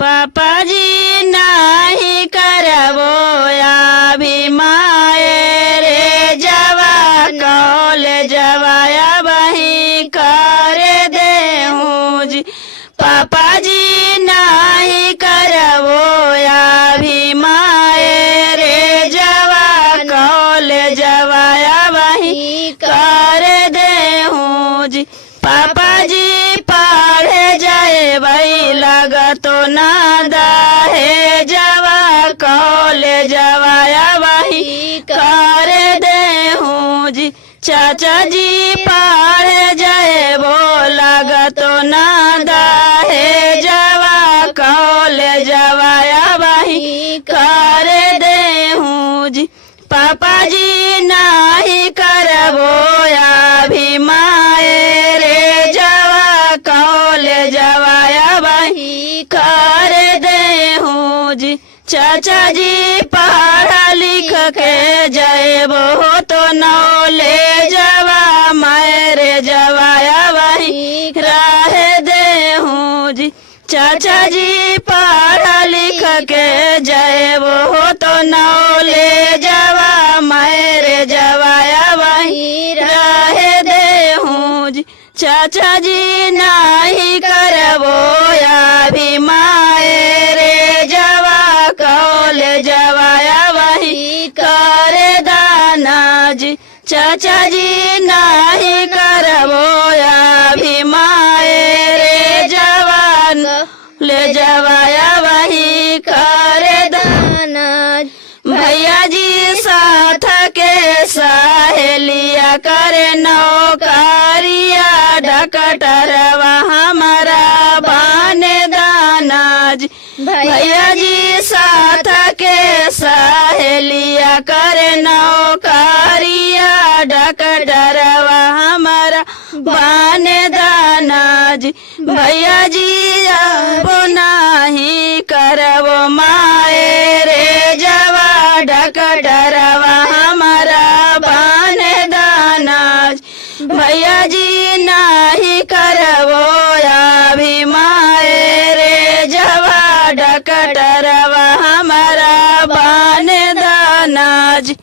पापा जी नाही करबो अभिमाय रे जवा कॉलेजवाया वही कर देहूँ जी। पापा जी नाही करबो अभिमाय रे जवा कॉलेजवाया वही कर देहूँ जी। पापा जी पढ़े जाए भाई लगतो ना दाहे जवा कॉलेजवाया वही कर देहूँ जी। चाचा जी पढ़े जाए वो लगतो ना दाहे जवा कॉलेजवाया वही कर देहूँ जी। पापा जी नाही करबो अभिमाय रे जवा कॉलेजवाया वही कर देहूँ जी। चाचा जी पढ़ा लिख के जयबो तो नॉलेजवा मेरे जवाया वही रह देहूँ जी। चाचा जी पढ़ा लिख के जयबो तो नॉलेजवा मेरे जवाया वही रह देहूँ जी। चाचा जी नाही करबो अभिमाय रे जवा कॉलेजवाया वही कर दाना जी। चाचा जी नाही करबो अभिमाय रे जवान ले जवाया वही कर दाना। भैया जी साथ के सहेलिया करे नौकरिया डकटरवा हमारा बाने दाना जी। भैया जी साथ के सहेलिया करे नौकरिया डकटरवा हमारा बाने दाना जी। भैया जी अब नाही करबो माए रे जवा डकटरवा हमारा बाने दाना जी। भैया जी नाही करबो अभिमाय रे जवा डकटरवा हमारा बाने दाना जी।